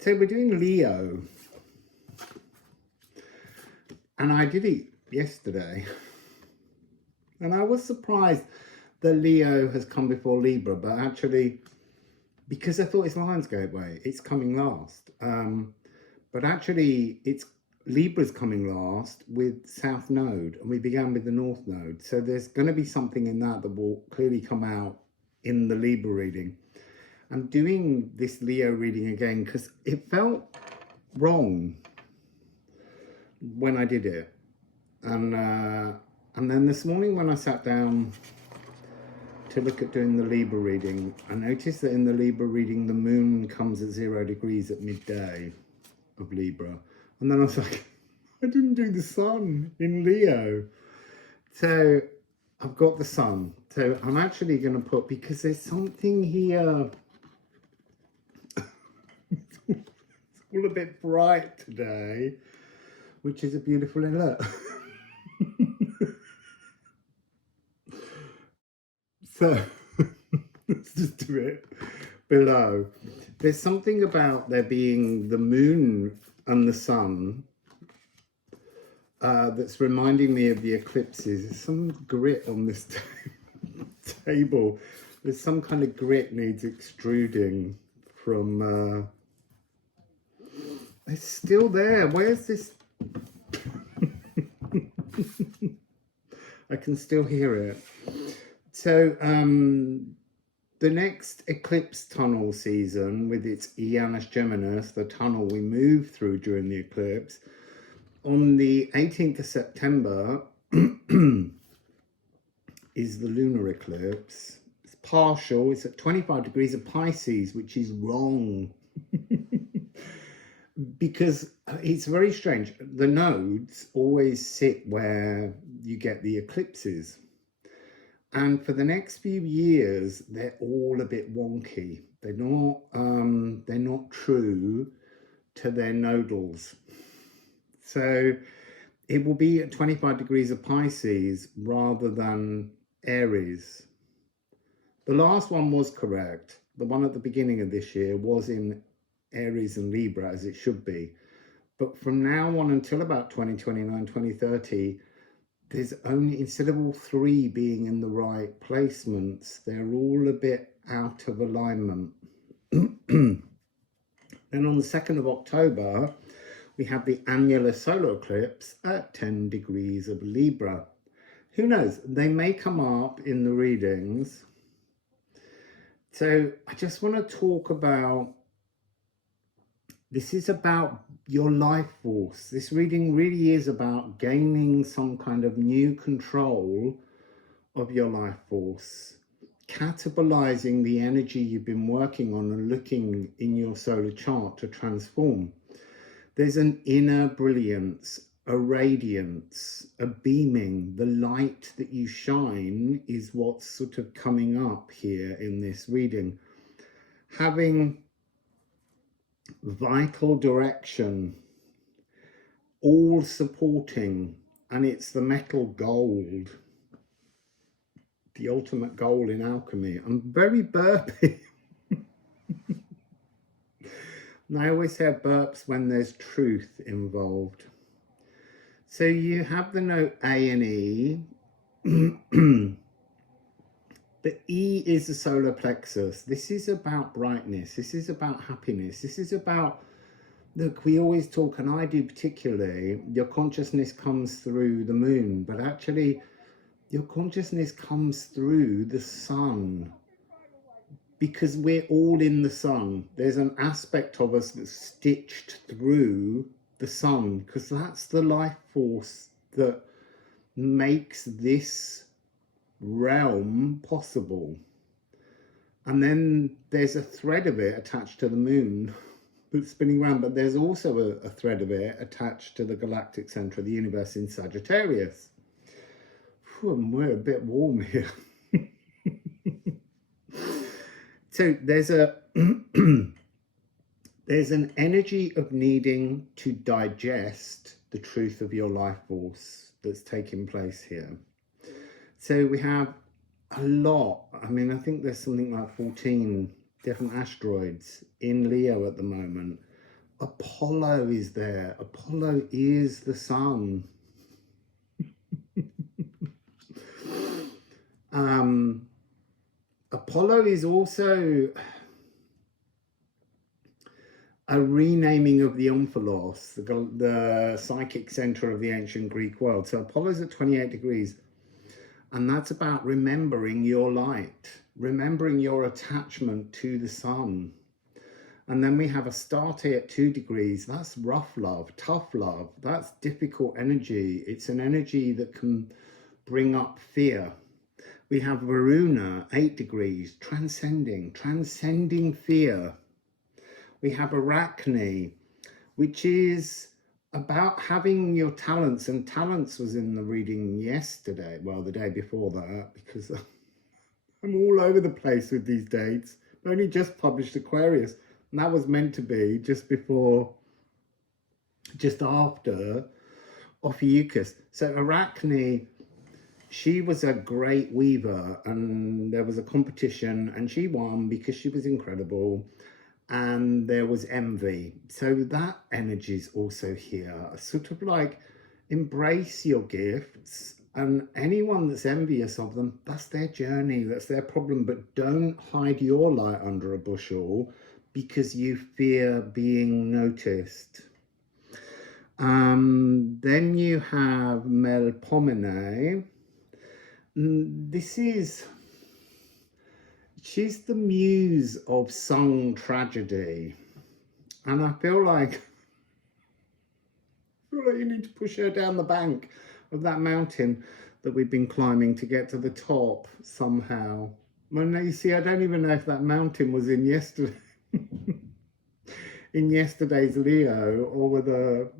So we're doing Leo. And I did it yesterday. And I was surprised that Leo has come before Libra, but actually, because I thought it's Lionsgate way, it's coming last. But actually, it's Libra's coming last with South Node, and we began with the North Node. So there's going to be something in that that will clearly come out in the Libra reading. I'm doing this Leo reading again because it felt wrong when I did it. And then this morning when I sat down to look at doing the Libra reading, I noticed that in the Libra reading, the moon comes at 0 degrees at midday of Libra. And then I was like, I didn't do the sun in Leo. So I've got the sun. So I'm actually going to put, because there's something here. It's all a bit bright today, which is a beautiful alert. So let's just do it below. There's something about there being the moon and the sun that's reminding me of the eclipses. There's some grit on this table. There's some kind of grit needs extruding from... it's still there. Where's this? I can still hear it. So the next eclipse tunnel season with its Janus Geminis, the tunnel we move through during the eclipse, on the 18th of September is the lunar eclipse. It's partial, it's at 25 degrees of Pisces, which is wrong. Because it's very strange. The nodes always sit where you get the eclipses. And for the next few years, they're all a bit wonky. They're not true to their nodals. So it will be at 25 degrees of Pisces rather than Aries. The last one was correct. The one at the beginning of this year was in Aries and Libra, as it should be. But from now on until about 2029, 2030, there's only, instead of all three being in the right placements, they're all a bit out of alignment. Then on the 2nd of October, we have the annular solar eclipse at 10 degrees of Libra. Who knows? They may come up in the readings. So I just want to talk about, this is about your life force. This reading really is about gaining some kind of new control of your life force, catabolizing the energy you've been working on and looking in your solar chart to transform. There's an inner brilliance, a radiance, a beaming. The light that you shine is what's sort of coming up here in this reading. Having vital direction, all supporting, and it's the metal gold, the ultimate goal in alchemy. I'm very burpy. And I always say burps when there's truth involved. So you have the note A and E. The E is the solar plexus. This is about brightness. This is about happiness. This is about, look, we always talk, and I do particularly, your consciousness comes through the moon, but actually your consciousness comes through the sun, because we're all in the sun. There's an aspect of us that's stitched through the sun, because that's the life force that makes this realm possible. And then there's a thread of it attached to the moon that's spinning around, but there's also a thread of it attached to the galactic center of the universe in Sagittarius. Whew, and we're a bit warm here. So there's a there's an energy of needing to digest the truth of your life force that's taking place here. So we have a lot. I mean, I think there's something like 14 different asteroids in Leo at the moment. Apollo is there. Apollo is the sun. Apollo is also a renaming of the Omphalos, the psychic center of the ancient Greek world. So Apollo's at 28 degrees, and that's about remembering your light, remembering your attachment to the sun. And then we have Astarte at 2 degrees. That's rough love, tough love. That's difficult energy. It's an energy that can bring up fear. We have Varuna, 8 degrees, transcending fear. We have Arachne, which is about having your talents, and talents was in the reading yesterday, well, the day before that, because I'm all over the place with these dates. I only just published Aquarius, and that was meant to be just after Ophiuchus. So Arachne, she was a great weaver, and there was a competition, and she won because she was incredible, and there was envy. So that energy is also here, sort of like embrace your gifts, and anyone that's envious of them, that's their journey, that's their problem, but don't hide your light under a bushel because you fear being noticed. Then you have Melpomene. She's the muse of sung tragedy, and I feel like you need to push her down the bank of that mountain that we've been climbing to get to the top somehow. Well, now you see, I don't even know if that mountain was in yesterday, in yesterday's Leo, or whether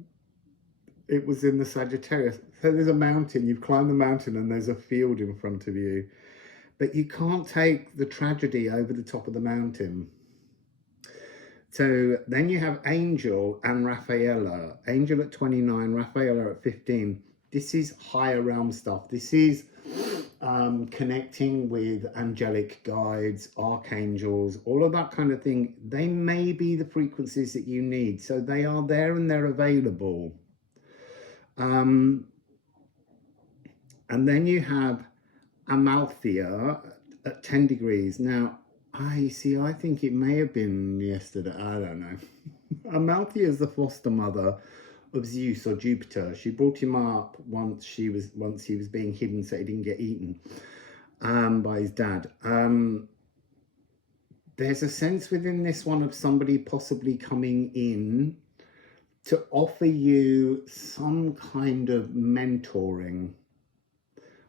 it was in the Sagittarius. So there's a mountain, you've climbed the mountain, and there's a field in front of you. But you can't take the tragedy over the top of the mountain. So then you have Angel and Rafaela. Angel at 29, Rafaela at 15. This is higher realm stuff. This is connecting with angelic guides, archangels, all of that kind of thing. They may be the frequencies that you need. So they are there and they're available. And then you have Amalthea at 10 degrees. Now, I think it may have been yesterday. I don't know. Amalthea is the foster mother of Zeus or Jupiter. She brought him up once he was being hidden so he didn't get eaten by his dad. There's a sense within this one of somebody possibly coming in to offer you some kind of mentoring.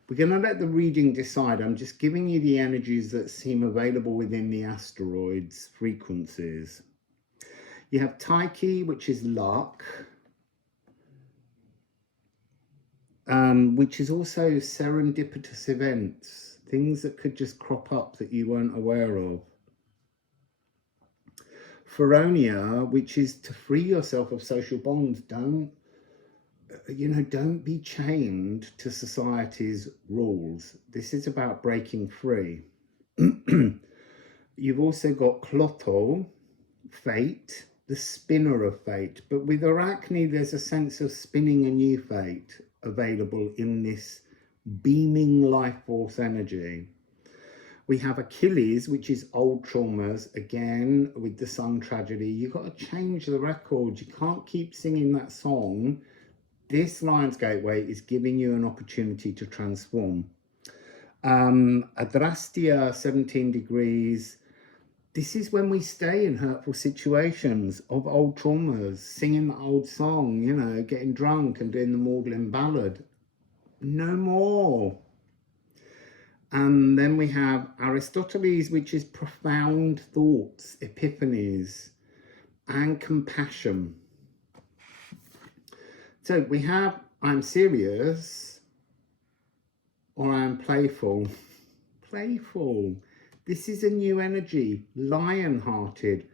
We're going to let the reading decide. I'm just giving you the energies that seem available within the asteroids' frequencies. You have Tyche, which is luck, which is also serendipitous events, things that could just crop up that you weren't aware of. Feronia, which is to free yourself of social bonds. Don't be chained to society's rules. This is about breaking free. You've also got Clotho, fate, the spinner of fate. But with Arachne, there's a sense of spinning a new fate available in this beaming life force energy. We have Achilles, which is old traumas, again, with the sun tragedy. You've got to change the record. You can't keep singing that song. This Lion's Gateway is giving you an opportunity to transform. Adrastea, 17 degrees. This is when we stay in hurtful situations of old traumas, singing the old song, getting drunk and doing the maudlin ballad. No more. And then we have Aristoteles, which is profound thoughts, epiphanies, and compassion. So we have I'm serious or I'm playful. Playful. This is a new energy, lion-hearted.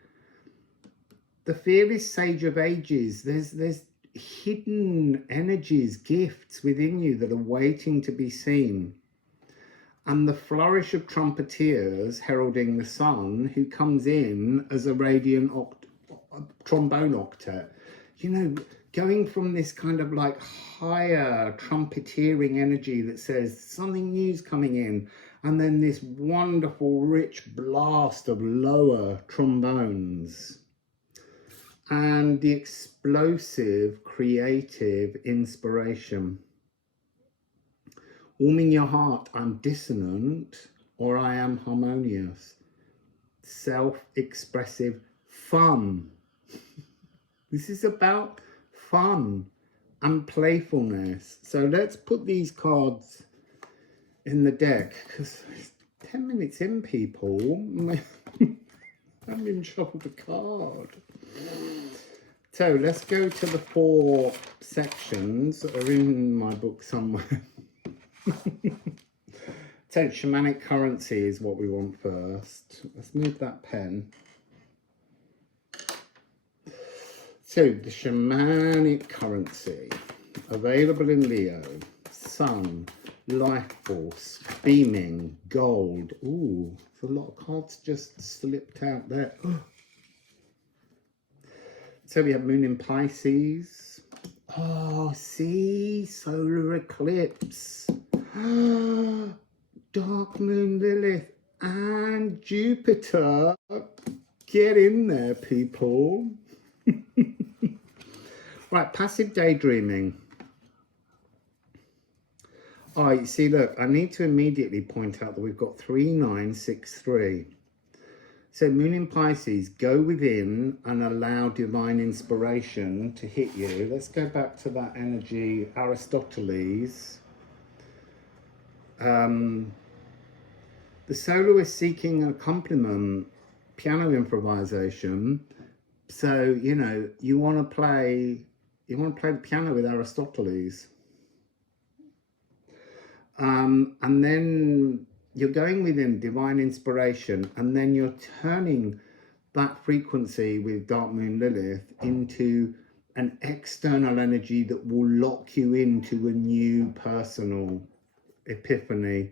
The fearless sage of ages. There's hidden energies, gifts within you that are waiting to be seen. And the flourish of trumpeteers heralding the sun, who comes in as a radiant trombone octet. You know, going from this kind of like higher trumpeteering energy that says something new's coming in, and then this wonderful rich blast of lower trombones, and the explosive creative inspiration. Warming your heart, I'm dissonant or I am harmonious. Self-expressive fun. This is about fun and playfulness. So let's put these cards in the deck, because 10 minutes in, people. I'm been shuffled a card. So let's go to the 4 sections that are in my book somewhere. So shamanic currency is what we want first. Let's move that pen. So the shamanic currency, available in Leo, sun, life force, beaming, gold. Ooh, there's a lot of cards just slipped out there. So we have moon in Pisces. Oh, see, solar eclipse. Dark moon Lilith and Jupiter. Get in there, people. Right, passive daydreaming. Oh, you see, look, I need to immediately point out that we've got 3963. So moon in Pisces, go within and allow divine inspiration to hit you. Let's go back to that energy, Aristoteles. The soloist seeking an accompaniment, piano improvisation. So, you know, you want to play the piano with Aristoteles. And then you're going within divine inspiration, and then you're turning that frequency with Dark Moon Lilith into an external energy that will lock you into a new personal epiphany,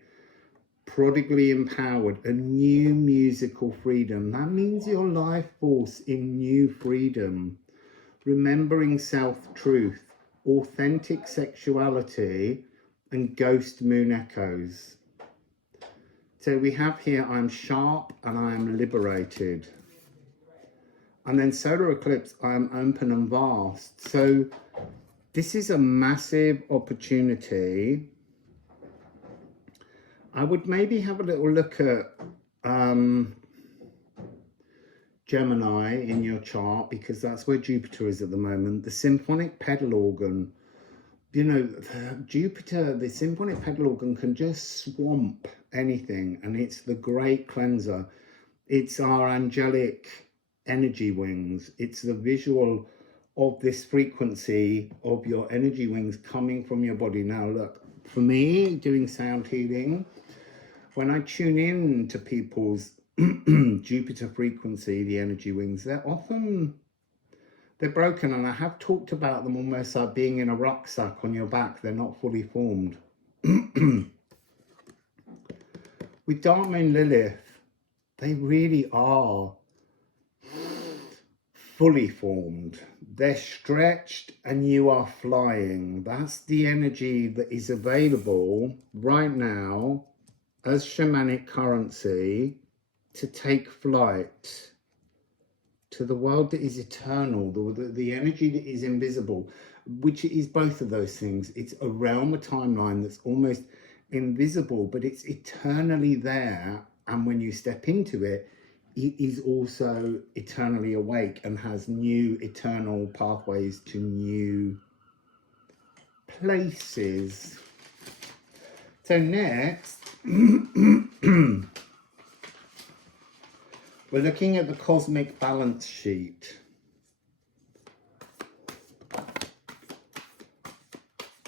prodigally empowered, a new musical freedom. That means your life force in new freedom, remembering self-truth, authentic sexuality, and ghost moon echoes. So we have here, I'm sharp and I am liberated. And then solar eclipse, I am open and vast. So this is a massive opportunity. I would maybe have a little look at Gemini in your chart, because that's where Jupiter is at the moment. The symphonic pedal organ. You know, the symphonic pedal organ can just swamp anything, and it's the great cleanser. It's our angelic energy wings. It's the visual of this frequency of your energy wings coming from your body. Now, look, for me, doing sound healing, when I tune in to people's Jupiter frequency, the energy wings, they're broken, and I have talked about them almost like being in a rucksack on your back. They're not fully formed. With Dark Moon Lilith, they really are fully formed. They're stretched and you are flying. That's the energy that is available right now as shamanic currency to take flight to the world that is eternal, the energy that is invisible, which is both of those things. It's a realm, a timeline that's almost invisible, but it's eternally there. And when you step into it, it is also eternally awake and has new eternal pathways to new places. So next, we're looking at the cosmic balance sheet.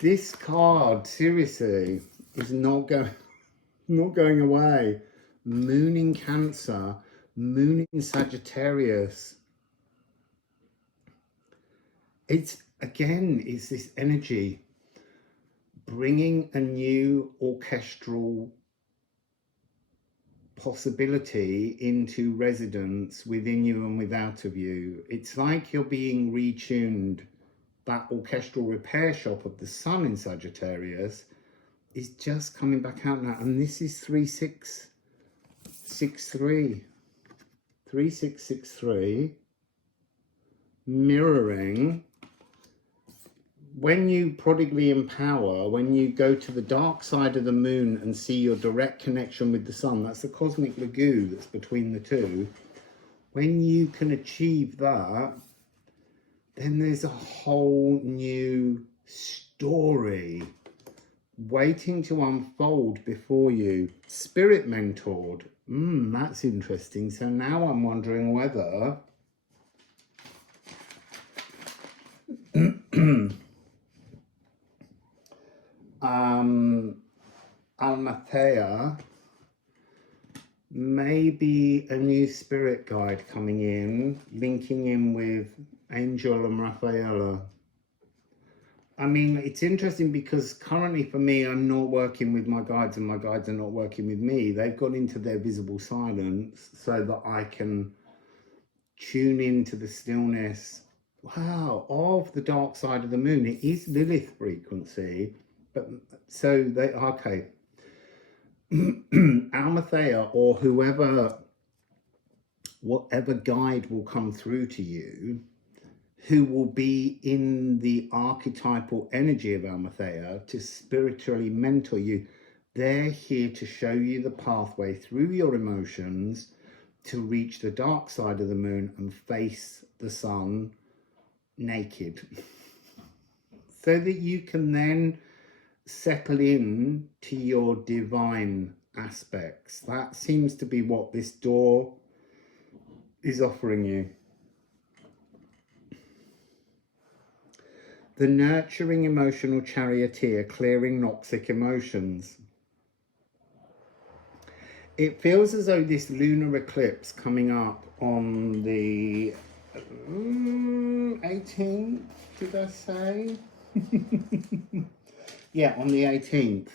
This card, seriously, is not going away. Moon in Cancer, Moon in Sagittarius. It's this energy bringing a new orchestral possibility into residence within you and without of you. It's like you're being retuned. That orchestral repair shop of the sun in Sagittarius is just coming back out now. And this is 3663. 3663. Mirroring. When you prodigally empower, when you go to the dark side of the moon and see your direct connection with the sun, that's the cosmic lagoon that's between the two. When you can achieve that, then there's a whole new story waiting to unfold before you. Spirit mentored. That's interesting. So now I'm wondering whether Almathea may be a new spirit guide coming in, linking in with Angel and Raphaela. I mean, it's interesting because currently for me, I'm not working with my guides and my guides are not working with me. They've gone into their visible silence so that I can tune into the stillness, of the dark side of the moon. It is Lilith frequency, but so they, okay. Almathea or whatever guide will come through to you, who will be in the archetypal energy of Almathea to spiritually mentor you. They're here to show you the pathway through your emotions to reach the dark side of the moon and face the sun naked. So that you can then settle in to your divine aspects. That seems to be what this door is offering you. The nurturing emotional charioteer, clearing noxic emotions. It feels as though this lunar eclipse coming up on the 18th, did I say? Yeah, on the 18th.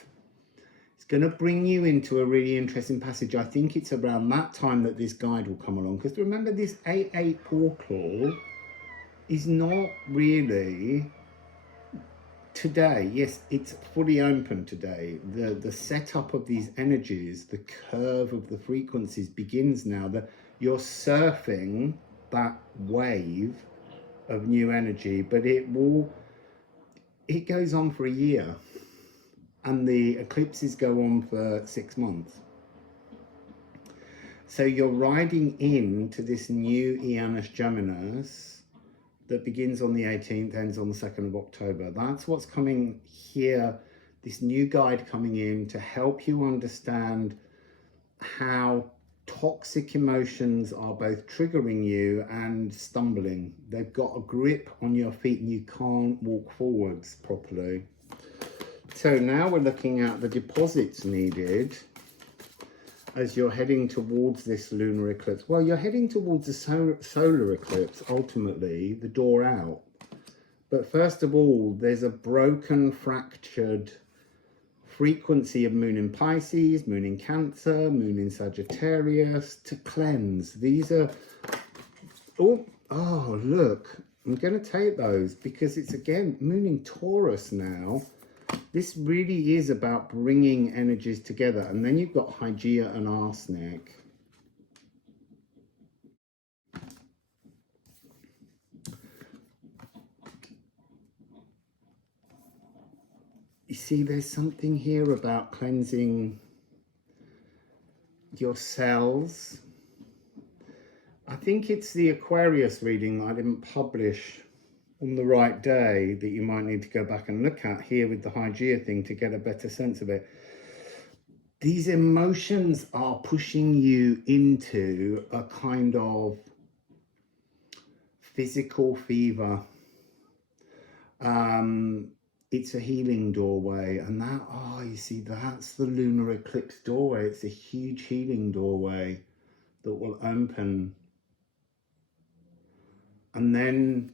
It's going to bring you into a really interesting passage. I think it's around that time that this guide will come along. Because remember, this 8-8 portal is not really today. Yes, it's fully open today. The setup of these energies, the curve of the frequencies begins now. You're surfing that wave of new energy, but it goes on for a year. And the eclipses go on for 6 months. So you're riding into this new Janus Geminis that begins on the 18th, ends on the 2nd of October. That's what's coming here, this new guide coming in to help you understand how toxic emotions are both triggering you and stumbling. They've got a grip on your feet and you can't walk forwards properly. So now we're looking at the deposits needed as you're heading towards this lunar eclipse. Well, you're heading towards the solar eclipse, ultimately, the door out. But first of all, there's a broken, fractured frequency of moon in Pisces, moon in Cancer, moon in Sagittarius to cleanse. These are, oh look, I'm going to take those because it's again moon in Taurus now. This really is about bringing energies together. And then you've got Hygeia and Arsenic. You see, there's something here about cleansing your cells. I think it's the Aquarius reading I didn't publish on the right day that you might need to go back and look at here with the Hygeia thing to get a better sense of it. These emotions are pushing you into a kind of physical fever. It's a healing doorway, and that, you see, that's the lunar eclipse doorway. It's a huge healing doorway that will open. And then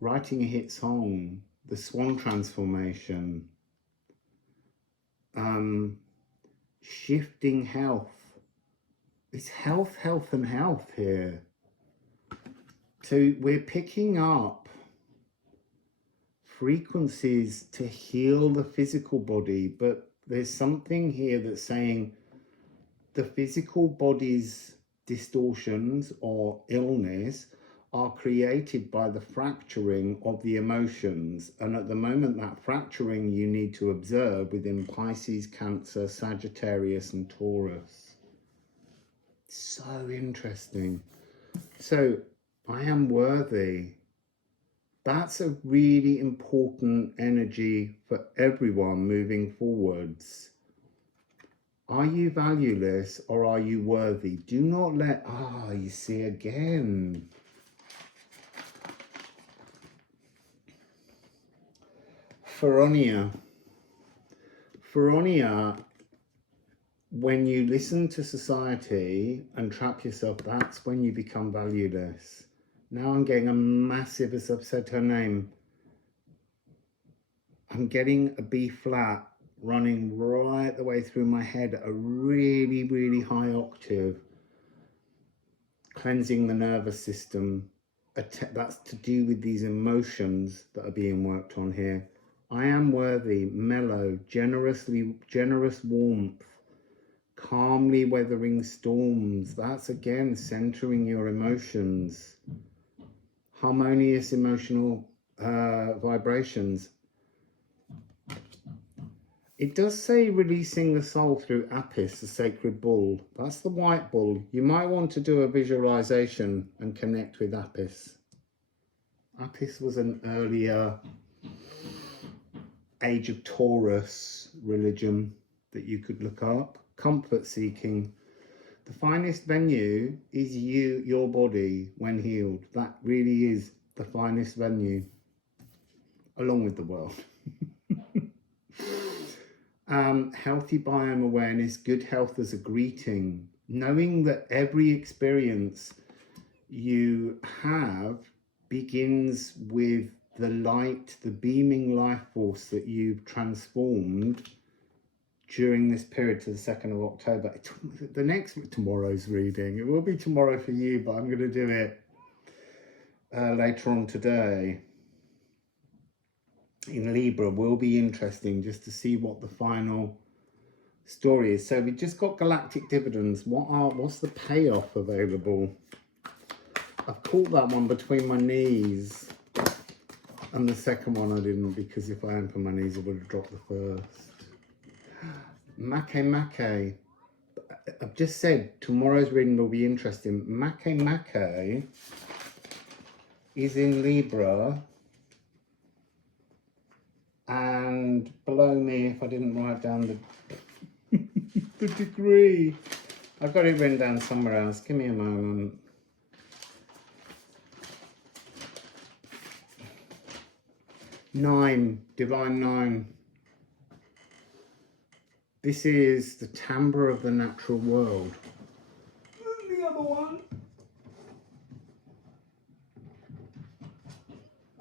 writing a hit song, the Swan transformation, shifting health It's health, health and health here. So we're picking up frequencies to heal the physical body, but there's something here that's saying the physical body's distortions or illness are created by the fracturing of the emotions. And at the moment, that fracturing you need to observe within Pisces, Cancer, Sagittarius and Taurus. So interesting. So I am worthy. That's a really important energy for everyone moving forwards. Are you valueless or are you worthy? Do not let, you see again. Feronia. Feronia, when you listen to society and trap yourself, that's when you become valueless. Now I'm getting a massive, as I've said her name, I'm getting a B flat running right the way through my head at a really, really high octave, cleansing the nervous system. That's to do with these emotions that are being worked on here. I am worthy, mellow, generous warmth, calmly weathering storms. That's again centering your emotions. Harmonious emotional vibrations. It does say releasing the soul through Apis, the sacred bull. That's the white bull. You might want to do a visualization and connect with Apis. Apis was an earlier age of Taurus religion that you could look up. Comfort seeking. The finest venue is you, your body, when healed. That really is the finest venue, along with the world. Healthy biome awareness, good health as a greeting. Knowing that every experience you have begins with the light, the beaming life force that you've transformed during this period to the 2nd of October. Tomorrow's reading, it will be tomorrow for you, but I'm going to do it later on today. In Libra will be interesting just to see what the final story is. So we just got galactic dividends. What's the payoff available? I've caught that one between my knees, and the second one I didn't, because if I am for my knees I would have dropped the first. Make. I've just said tomorrow's reading will be interesting. Make is in Libra, and below me, if I didn't write down the degree, I've got it written down somewhere else. Give me a moment. Nine, divine nine. This is the timbre of the natural world. And the other one.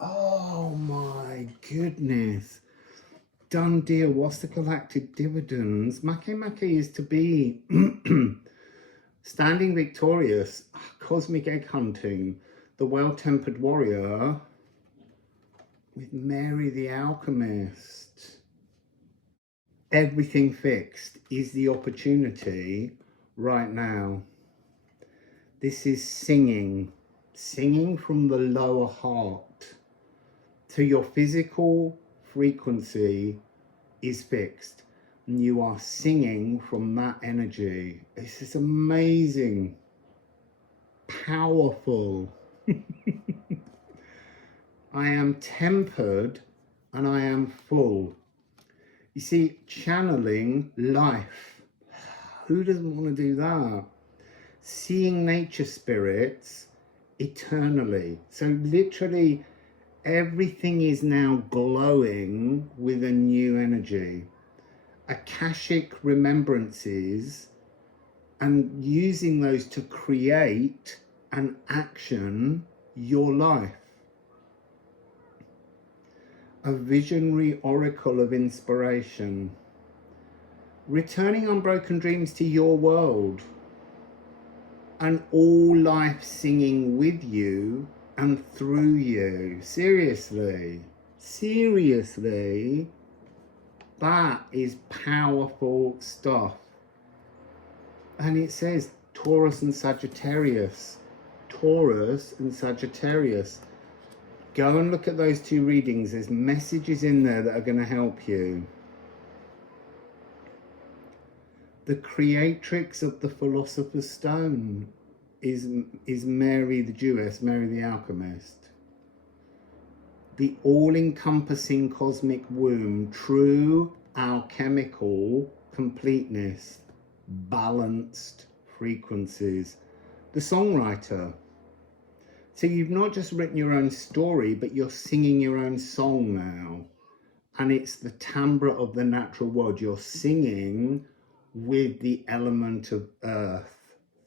Oh my goodness. Done deal. What's the galactic dividends? Make is to be standing victorious, cosmic egg hunting, the well-tempered warrior with Mary the alchemist. Everything fixed is the opportunity right now. This is singing from the lower heart. So your physical frequency is fixed and you are singing from that energy. This is amazing, powerful. I am tempered and I am full. You see, channeling life. Who doesn't want to do that? Seeing nature spirits eternally. So literally everything is now glowing with a new energy. Akashic remembrances, and using those to create and action your life. A visionary oracle of inspiration. Returning unbroken dreams to your world. and all life singing with you and through you. Seriously, seriously, that is powerful stuff. And it says Taurus and Sagittarius. Taurus and Sagittarius. Go and look at those two readings. There's messages in there that are going to help you. The creatrix of the Philosopher's Stone is Mary the Jewess, Mary the Alchemist. The all-encompassing cosmic womb, true alchemical completeness, balanced frequencies. The songwriter. So you've not just written your own story, but you're singing your own song now. And it's the timbre of the natural world. You're singing with the element of earth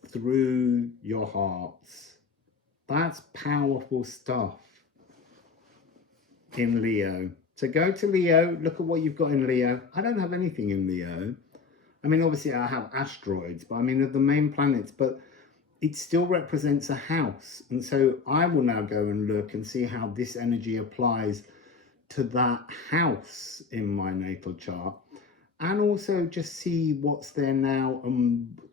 through your hearts. That's powerful stuff in Leo. So go to Leo, look at what you've got in Leo. I don't have anything in Leo. I mean, obviously I have asteroids, but I mean, of the main planets, but it still represents a house. And so I will now go and look and see how this energy applies to that house in my natal chart. And also just see what's there now.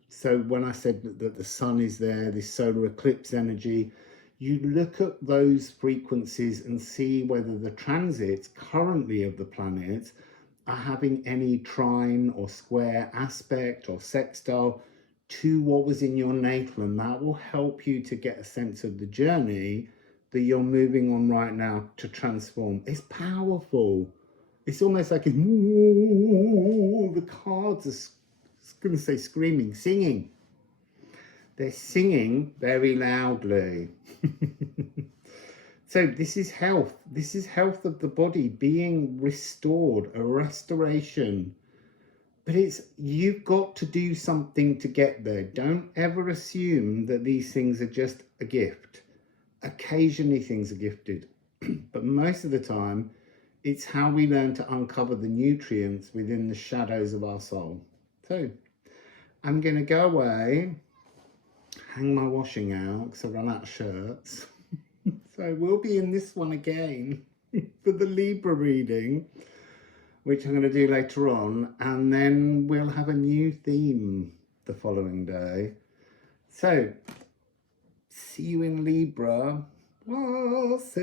So when I said that the sun is there, this solar eclipse energy, you look at those frequencies and see whether the transits currently of the planets are having any trine or square aspect or sextile to what was in your natal, and that will help you to get a sense of the journey that you're moving on right now to transform. It's powerful. It's almost like the cards are going to say screaming, singing. They're singing very loudly. So this is health. This is health of the body being restored, a restoration. But you've got to do something to get there. Don't ever assume that these things are just a gift. Occasionally things are gifted, but most of the time it's how we learn to uncover the nutrients within the shadows of our soul. So I'm going to go away, hang my washing out because I run out of shirts. So we'll be in this one again for the Libra reading, which I'm going to do later on, and then we'll have a new theme the following day. So, see you in Libra. Wassail.